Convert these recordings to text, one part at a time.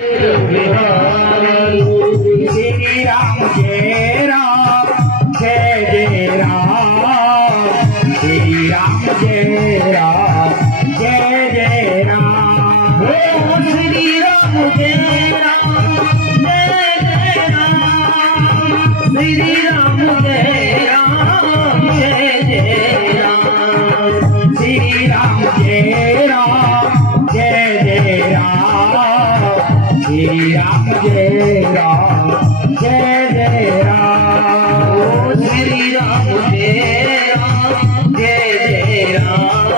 श्री राम जय राम जय जय राम श्री राम जय राम जय जय राम श्री राम जय राम जय जय राम श्री राम जय राम जय जय राम श्री राम जय राम जय जय राम श्री राम जय राम जय जय राम श्री राम जय राम जय जय राम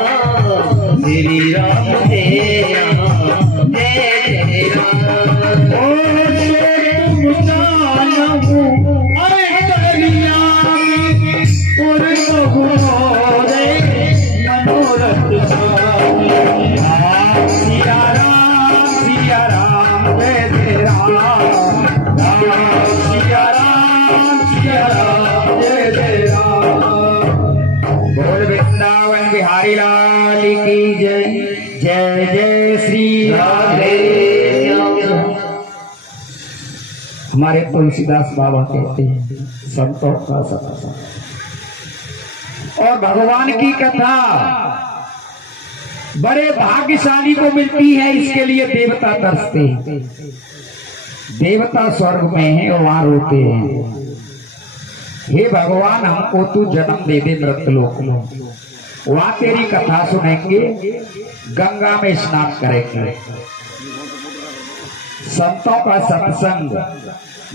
श्री राम जय राम जय जय राम अरे दरिया और मनोरथ सिया राम सिया राम जय जय राम सिया राम जय जय राम बोल वृंदावन बिहारी लाल की जय जय जय श्री राधे। हमारे तुलसीदास बाबा कहते हैं संतों का सत्संग और भगवान की कथा बड़े भाग्यशाली को मिलती है। इसके लिए देवता तरसते हैं। देवता स्वर्ग में हैं और वहां रोते हैं, हे भगवान हमको तू जन्म दे दे मृतलोक में, वहां तेरी कथा सुनेंगे, गंगा में स्नान करेंगे। संतों का सत्संग,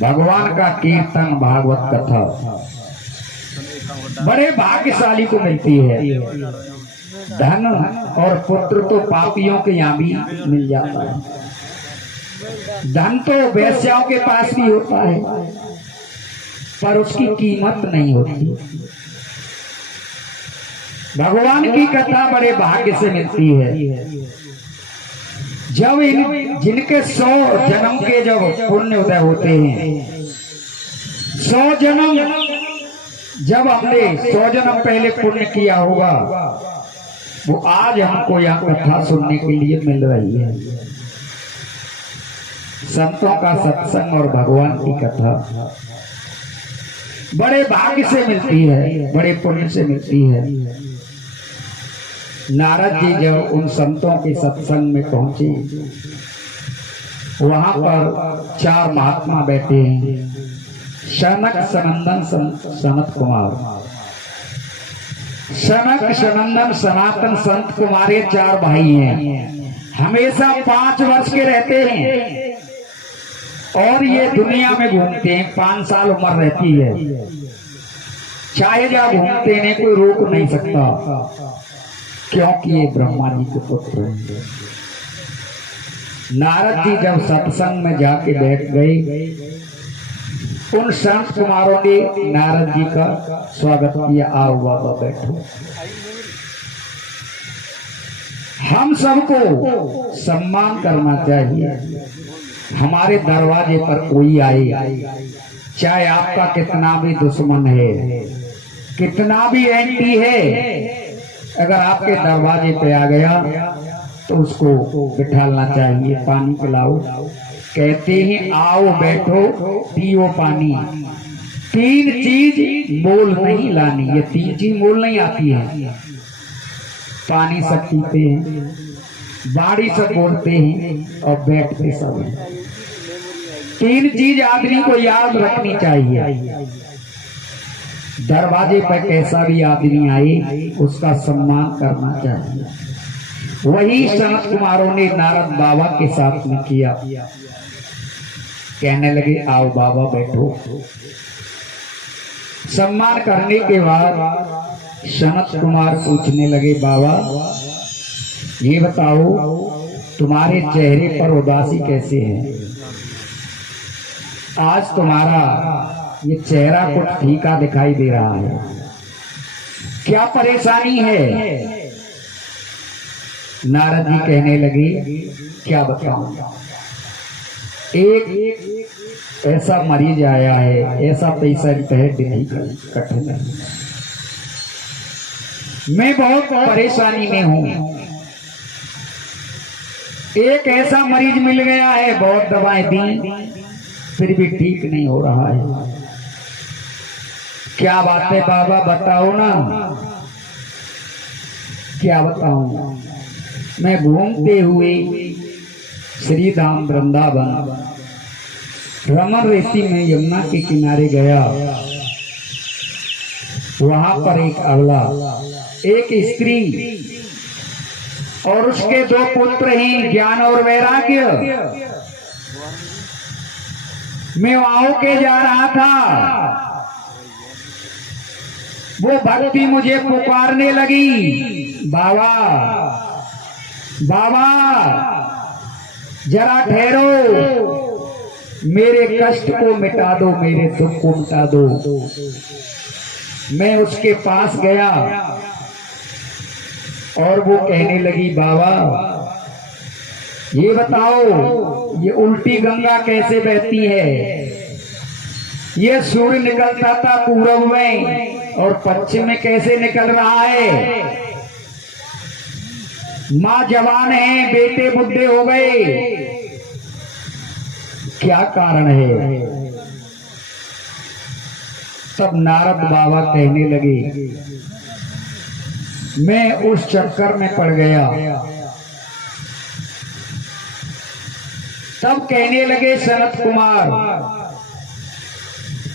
भगवान का कीर्तन, भागवत कथा बड़े भाग्यशाली को मिलती है। धन और पुत्र तो पापियों के यहाँ भी मिल जाता है। धन तो वेश्याओं के पास भी होता है, पर उसकी कीमत नहीं होती। भगवान की कथा बड़े भाग्य से मिलती है। जब जिनके 100 जन्म के जब पुण्य उदय होते हैं, 100 जन्म जब हमने 100 जन्म पहले पुण्य किया होगा, वो आज हमको यहाँ कथा सुनने के लिए मिल रही है। संतों का सत्संग और भगवान की कथा बड़े भाग्य से मिलती है, बड़े पुण्य से मिलती है। नारद जी जब उन संतों के सत्संग में पहुंचे, वहां पर 4 महात्मा बैठे हैं, शनक सनंदन सनत कुमार। शनक सनंदन सनातन संत कुमार, ये 4 भाई हैं। हमेशा 5 वर्ष के रहते हैं और ये दुनिया में घूमते हैं। 5 साल उम्र रहती है, चाहे जहाँ घूमते हैं कोई रोक नहीं सकता, क्योंकि ये ब्रह्मा जी के पुत्र हैं। नारद जी जब सत्संग में जाके बैठ गए, उन संत कुमारों ने नारद जी का स्वागत किया, आओ बाबा बैठो। हम सबको सम्मान करना चाहिए। हमारे दरवाजे पर कोई आए, चाहे आपका कितना भी दुश्मन है, कितना भी एंटी है, अगर आपके दरवाजे पे आ गया तो उसको बिठालना चाहिए, पानी पिलाओ। कहते हैं आओ बैठो पियो पानी, 3 चीज मोल नहीं लानी। ये 3 चीज मोल नहीं आती है। पानी सब पीते हैं, बाड़ी सब बोलते हैं और बैठते सब हैं। 3 चीज आदमी को याद रखनी चाहिए। दरवाजे पर कैसा भी आदमी आए, उसका सम्मान करना चाहिए। वही सनत कुमारों ने नारद बाबा के साथ में किया। कहने लगे आओ बाबा बैठो। सम्मान करने के बाद सनत कुमार पूछने लगे, बाबा ये बताओ तुम्हारे चेहरे पर उदासी कैसे है? आज तुम्हारा ये चेहरा कुछ फीका दिखाई दे रहा है, क्या परेशानी है? नारद जी कहने लगे, क्या बताऊं, एक ऐसा मरीज आया है, ऐसा पैसा नहीं कठिन है, मैं बहुत परेशानी में हूं। एक ऐसा मरीज मिल गया है, बहुत दवाएं दी फिर भी ठीक नहीं हो रहा है। क्या बात है बाबा, बताओ ना। क्या बताऊं, मैं घूमते हुए श्री धाम वृंदावन रमन रेती में यमुना के किनारे गया। वहां पर एक अबला, एक स्त्री और उसके दो पुत्र हैं, ज्ञान और वैराग्य। मैं वहां के जा रहा था, वो भक्ति मुझे पुकारने लगी, बाबा बाबा जरा ठहरो, मेरे कष्ट को मिटा दो, मेरे दुख को मिटा दो। मैं उसके पास गया और वो कहने लगी, बाबा ये बताओ, ये उल्टी गंगा कैसे बहती है? ये सूर्य निकलता था पूरब में और पश्चिम में कैसे निकल रहा है? माँ जवान है, बेटे बुढ़े हो गए, क्या कारण है? तब नारद बाबा कहने लगे, मैं उस चक्कर में पड़ गया। तब कहने लगे, सनत कुमार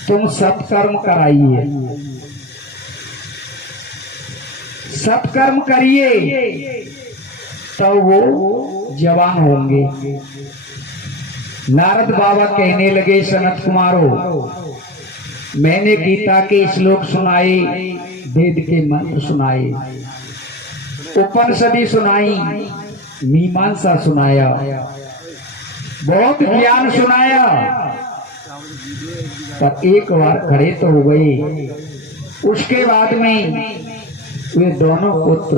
तुम सत्कर्म कराइए, सत्कर्म करिए तो वो जवान होंगे। नारद बाबा कहने लगे, सनत कुमारो मैंने गीता के श्लोक सुनाए, वेद के मंत्र सुनाए, उपनिषदि सुनाई, मीमांसा सुनाया, बहुत ज्ञान सुनाया, पर एक बार खड़े तो हो गए। उसके बाद में वे दोनों पुत्र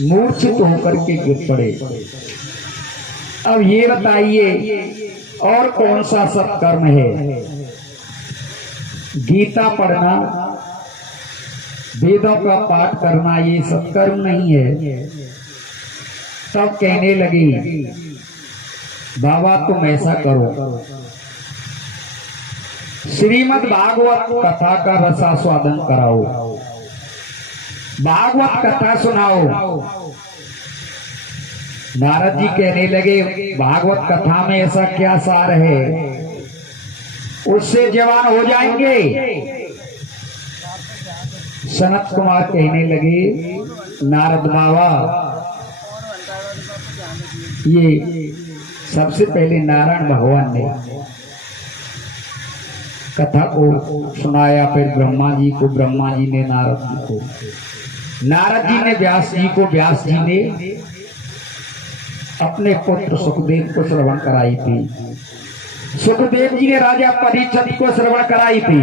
मूर्छित होकर के गिर पड़े। अब ये बताइए और कौन सा सत्कर्म है? गीता पढ़ना, वेदों का पाठ करना, ये सत्कर्म नहीं है। तब कहने लगी, बाबा तुम ऐसा करो, श्रीमद् भागवत कथा का रसास्वादन कराओ, भागवत कथा सुनाओ। नारद जी कहने लगे, भागवत कथा में ऐसा क्या सार है, उससे जवान हो जाएंगे? सनत कुमार कहने लगे, नारद बाबा ये सबसे पहले नारायण भगवान ने कथा को सुनाया, फिर ब्रह्मा जी को, ब्रह्मा जी ने नारद जी को, नारद जी ने व्यास जी को, व्यास जी ने अपने पुत्र सुखदेव को श्रवण कराई थी, सुखदेव जी ने राजा परीक्षित को श्रवण कराई थी।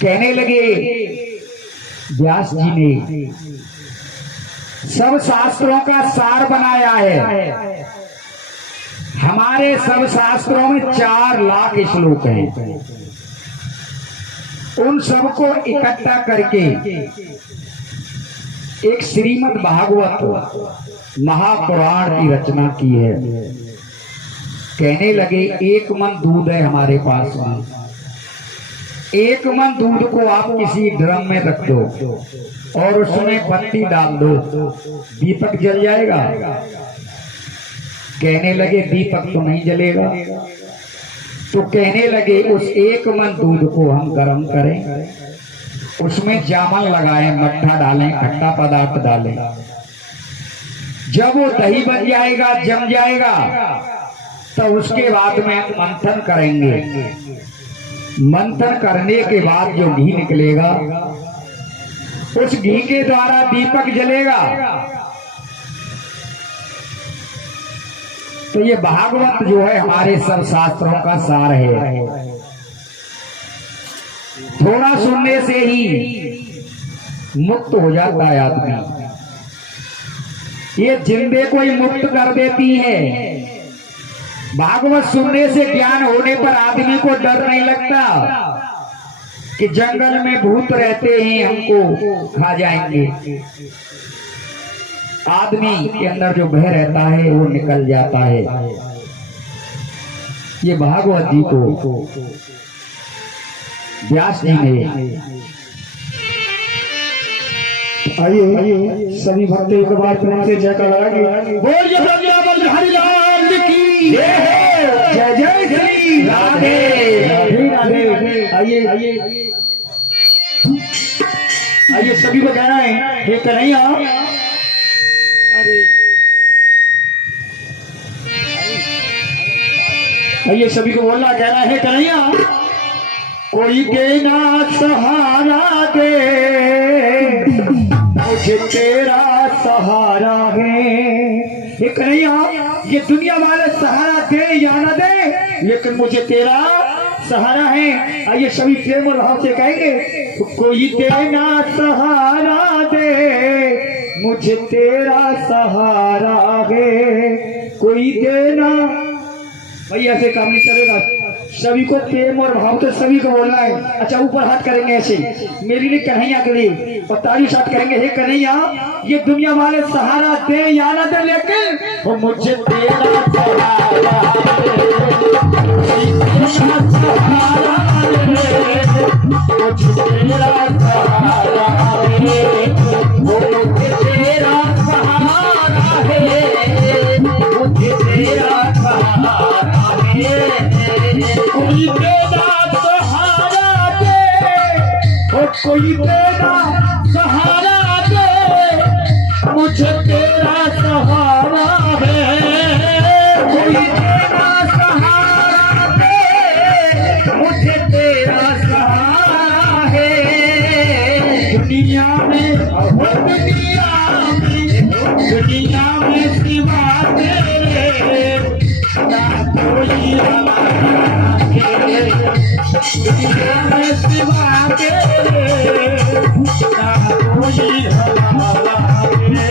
कहने लगे, व्यास जी ने सब शास्त्रों का सार बनाया है। हमारे सब शास्त्रों में 4 लाख श्लोक हैं। उन सबको इकट्ठा करके एक श्रीमद् भागवत महापुराण की रचना की है। कहने लगे, एक मन दूध है हमारे पास में, एक मन दूध को आप किसी ड्रम में रख दो और उसमें पत्ती डाल दो, दीपक जल जाएगा? कहने लगे, दीपक तो नहीं जलेगा। तो कहने लगे, उस एक मन दूध को हम गर्म करें, उसमें जामन लगाएं, मट्ठा डालें, खट्टा पदार्थ डालें, जब वो दही बन जाएगा, जम जाएगा, तो उसके बाद में मंथन करेंगे। मंथन करने के बाद जो घी निकलेगा, उस घी के द्वारा दीपक जलेगा। तो ये भागवत जो है हमारे सब शास्त्रों का सार है। थोड़ा सुनने से ही मुक्त हो जाता है आदमी। ये जिंदे को ही मुक्त कर देती है। भागवत सुनने से ज्ञान होने पर आदमी को डर नहीं लगता कि जंगल में भूत रहते हैं, हमको खा जाएंगे। आदमी के अंदर जो भय रहता है वो निकल जाता है। ये भागवत जी को व्यास जी ने, आइए सभी भक्त एक बार प्रेम से जयकार लगाएंगे। बोलिए हरिलाल की जय जय श्री राधे राधे। आइए आइए आइए सभी को कहना है हे कन्हैया। अरे आइए सभी को बोलना, कहना है कन्हैया कोई देना सहारा दे, मुझे तेरा सहारा है। ये कन्हैया ये दुनिया वाले सहारा दे या ना दे, लेकिन मुझे तेरा सहारा है। आइए सभी प्रेम और भाव से कहेंगे कोई देना सहारा दे, मुझे तेरा सहारा है। कोई देना, भाई ऐसे काम नहीं चलेगा, सभी को प्रेम और भाव से सभी को बोलना है। अच्छा ऊपर हाथ करेंगे ऐसे मेरी लिए कन्हैया के लिए, और ताली साथ करेंगे हे कन्हैया ये दुनिया वाले सहारा दे या ना दे, लेकिन वो मुझे तेरा सहारा कोई तेरा सहारा दे, मुझे तेरा सहारा है। कोई तेरा सहारा दे, मुझे तेरा सहारा है। दुनिया में दुनिया में सिवा तेरे ना कोई हमारा है। दुनिया में सिवा तेरे ना कोई हमारा है।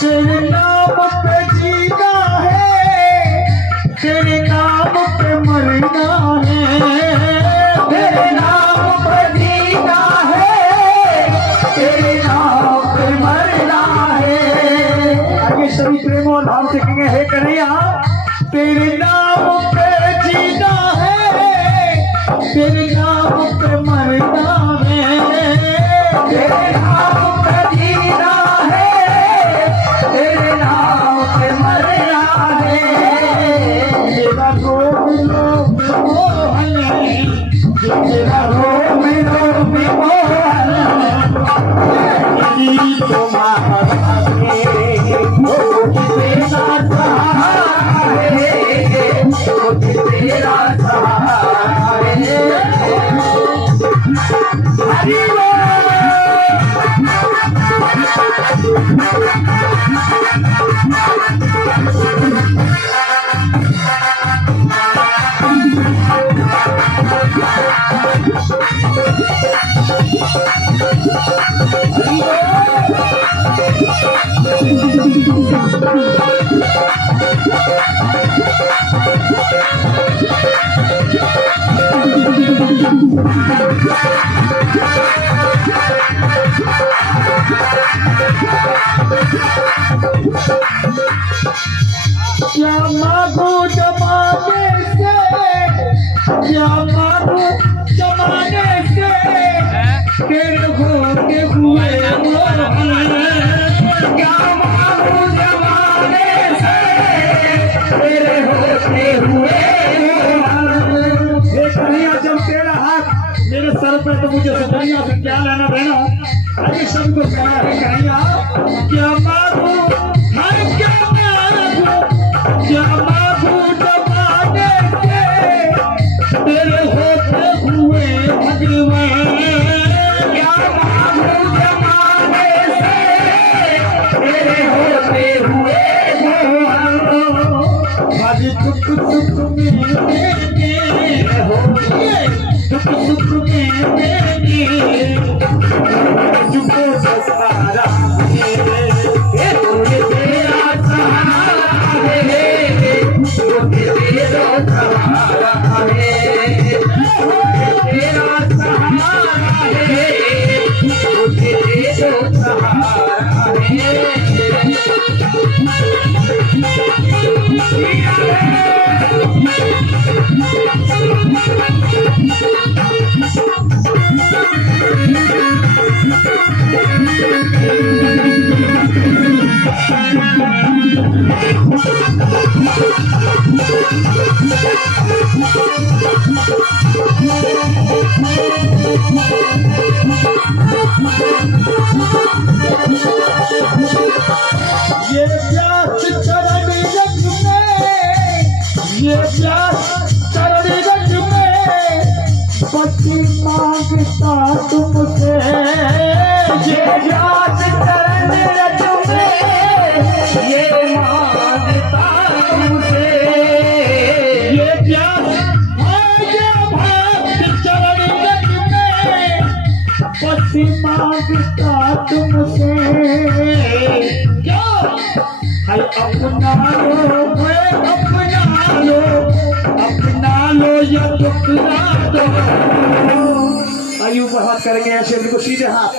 तेरे नाम पे जीना है, तेरे नाम पे मरना है। तेरे नाम पे जीना है, तेरे नाम पे मरना है। आगे सभी प्रेम और भाव से कहेंगे हे कन्हैया तेरे नाम पे जीना है, तेरे नाम पे मरना है। तेरे नाम पे जीना है, तेरे नाम पे मरना है। तेरा रोम रोम मोहन, तेरा रोम रोम मोहन, तुम्हारा तेरा सहारा है, तेरा सहारा है। हरि क्या मांगू जमाने से, क्या मांगू जमाने से, तेरे होते हुए क्या मांगू जमाने से, तेरे होते हुए। कन्हैया जब तेरा हाथ मेरे सर पे तो मुझे दुनिया से क्या लेना देना। अरे सबको कहना है कन्हैया क्या मांगू हर क्या क्या मांगू जमाने से, तेरे होते हुए भगवान। क्या मांगू जमाने सुख में देंगे हो, दुख सुख में देंगे, तुझको सहारा है, तुझे तेरा सहारा है, तुझे तेरा सहारा है, तेरा सहारा है, तुझे तेरा सहारा है। ये प्यास चरण रंग में, ये प्यास चरण रंग में, पति मांगता तुमसे, ये प्यास चरण रंग में, ये मांगता तुमसे, ये प्यास चरण रंग में, पति मांगता तुमसे, हाय अपना लो या टुकड़ा दो। आयु पर हाथ करेंगे ऐसे, बिल्कुल सीधे हाथ,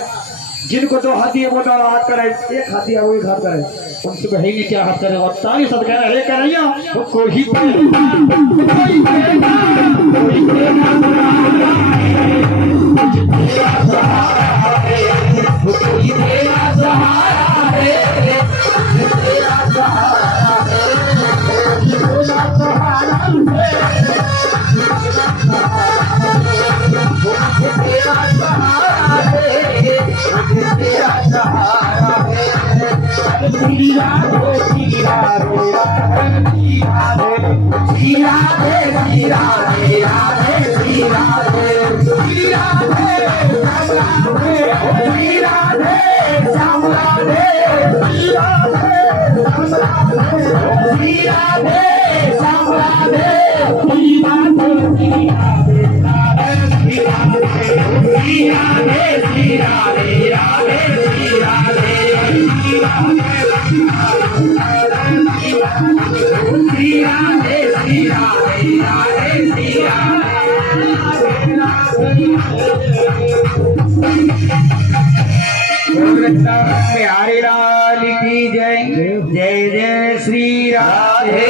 जिनको दो हाथ दिए वो दोनों हाथ करें, एक हाथ दिया वो एक हाथ करें, उनसे कहेंगे क्या हाथ करें, और ताली सब कह रहे कन्हैया वो कोई बिहारी लाल की जय, जय जय श्री राधे।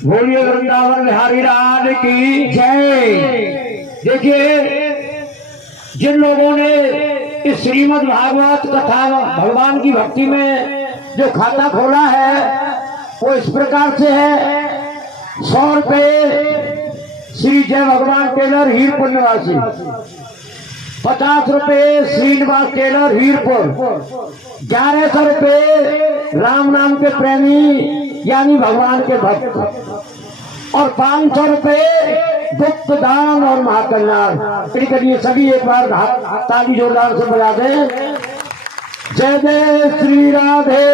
बोलिए वृंदावन बिहारी लाल की जय। देखिए, जिन लोगों ने इस श्रीमद् भागवत कथा भगवान की भक्ति में जो खाता खोला है वो इस प्रकार से है। 100 रुपये श्री जय भगवान टेलर हीरपुर निवासी, 50 रुपये श्रीनिवास टेलर हीरपुर, 1100 रुपये राम नाम के प्रेमी यानी भगवान के भक्त, और 500 रुपये गुप्त दान और महाकल्याण। करिए सभी एक बार ताली जोरदार से बजा दें। जय जय श्री राधे,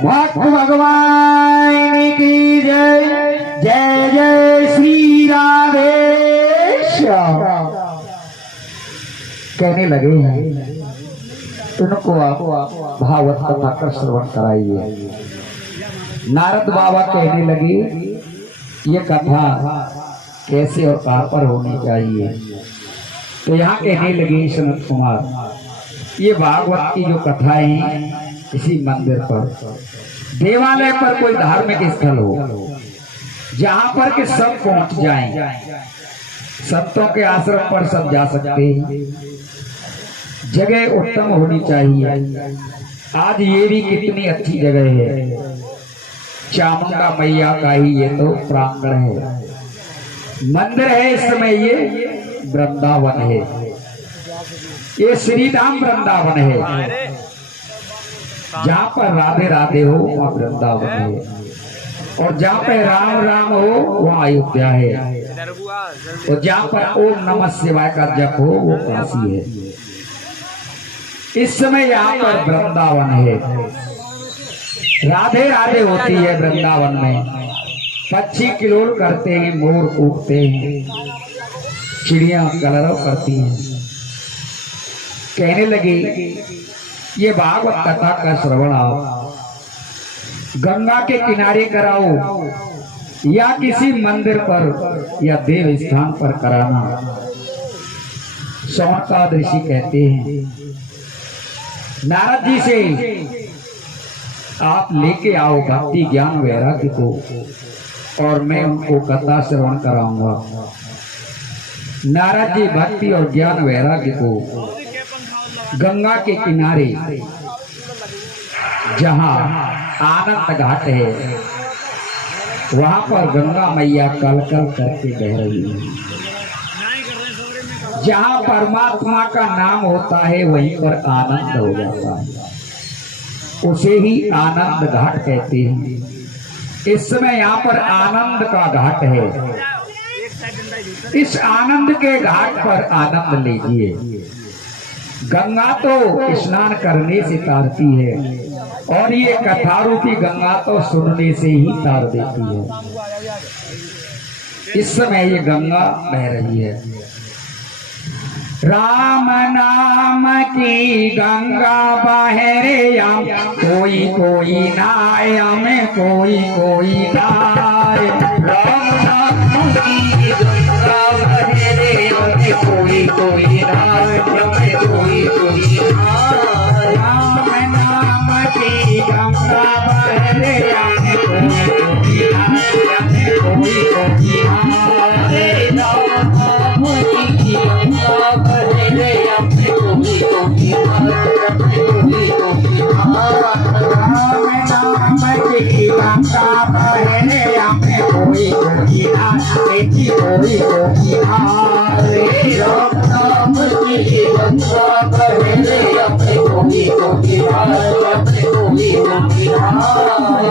भक्त भगवान की जय, जय जय श्री राधे। कहने लगे उनको आप भागवत कथा का श्रवण कराइए। नारद बाबा कहने लगे ये कथा कैसे और कहाँ पर होनी चाहिए। तो यहाँ कहने लगे सनत कुमार, ये भागवत की जो कथाएं हैं इसी मंदिर पर, देवालय पर कोई धार्मिक स्थल हो जहाँ पर के सब पहुंच जाएं, संतों के आश्रम पर सब जा सकते हैं, जगह उत्तम होनी चाहिए। आज ये भी कितनी अच्छी जगह है, चामुंडा मैया का ही ये तो प्रांगण है, मंदिर है। इस समय ये वृंदावन है, ये श्री राम वृंदावन है, जहाँ पर राधे राधे हो वहाँ वृंदावन है। और जहाँ पे राम राम हो वहाँ अयोध्या है, और जहाँ पर ओम नमः शिवाय का जप हो वो काशी है। इस समय यहाँ पर वृंदावन है, राधे राधे होती है वृंदावन में। पक्षी किलोल करते हैं, मोर कूदते हैं, चिड़िया कलरव करती हैं। कहने लगी ये भागवत कथा का श्रवण आप गंगा के किनारे कराओ या किसी मंदिर पर या देव स्थान पर कराना। सौनका ऋषि कहते हैं नारद जी से आप लेके आओ भक्ति ज्ञान वैराग्य को और मैं उनको कथा श्रवण कराऊंगा। नारद जी भक्ति और ज्ञान वैराग्य को गंगा के किनारे जहाँ आनंद घाट है वहां पर गंगा मैया कल कल करके बह रही है। जहाँ परमात्मा का नाम होता है वहीं पर आनंद हो जाता है, उसे ही आनंद घाट कहते हैं। इस समय यहाँ पर आनंद का घाट है। इस आनंद के घाट पर आनंद लीजिए। गंगा तो स्नान करने से तारती है और ये कथा रूपी गंगा तो सुनने से ही तार देती है। इस समय ये गंगा बह रही है। राम नाम की गंगा बह रे आम, कोई कोई नाय में कोई कोई नाय। राम नाम की गंगा बह रे आम, कोई कोई नाय में कोई कोई नाय। राम नाम की गंगा बह रे आम, कोई कोई नाय में कोई कोई नाय। राम नाम की गंगा बह रे आम, कोई कोई नाय कोई कोई नाय। राम नाम की गंगा बह रे आम, कोई कोई नाय कोई कोई नाय। राम नाम की गंगा बह रे आम, कोई कोई नाय कोई कोई नाय।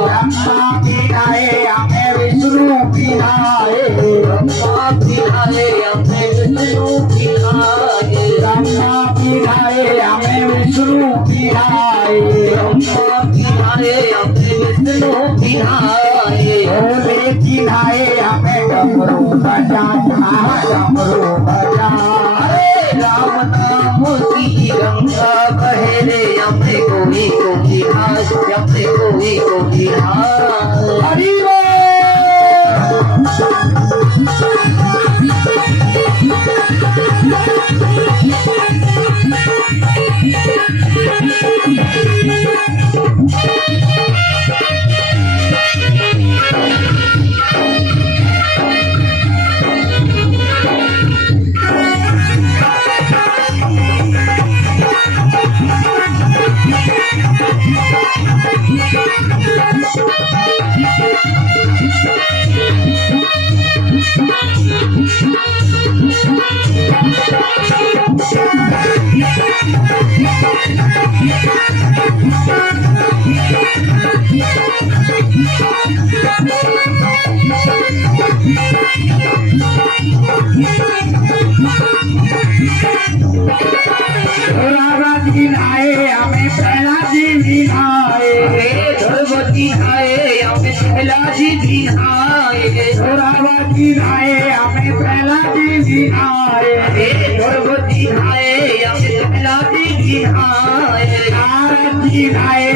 ब्रह्मा पिलाए हमें विष्णु पिलाए, ब्रह्मा पिलाए हमें विष्णु पिलाए। ब्रह्मा पिलाए हमें विष्णु पिलाए, ब्रह्मा पिलाए हमें विष्णु पिलाए। भोले पिलाए हमें डमरू बजाना, डमरू बजाए। राम नाम की गंगा बह रे हमें कोई कोई नाय, हमें कोई कोई नाय। हरि जी आए हमें पहला जी भी आए, द्रौपदी आए हमें पहला जी भी आए। द्रौपदी आए हमें पहला जी भी आए, द्रौपदी आए हमें पहला जी भी आए। नारद जी आए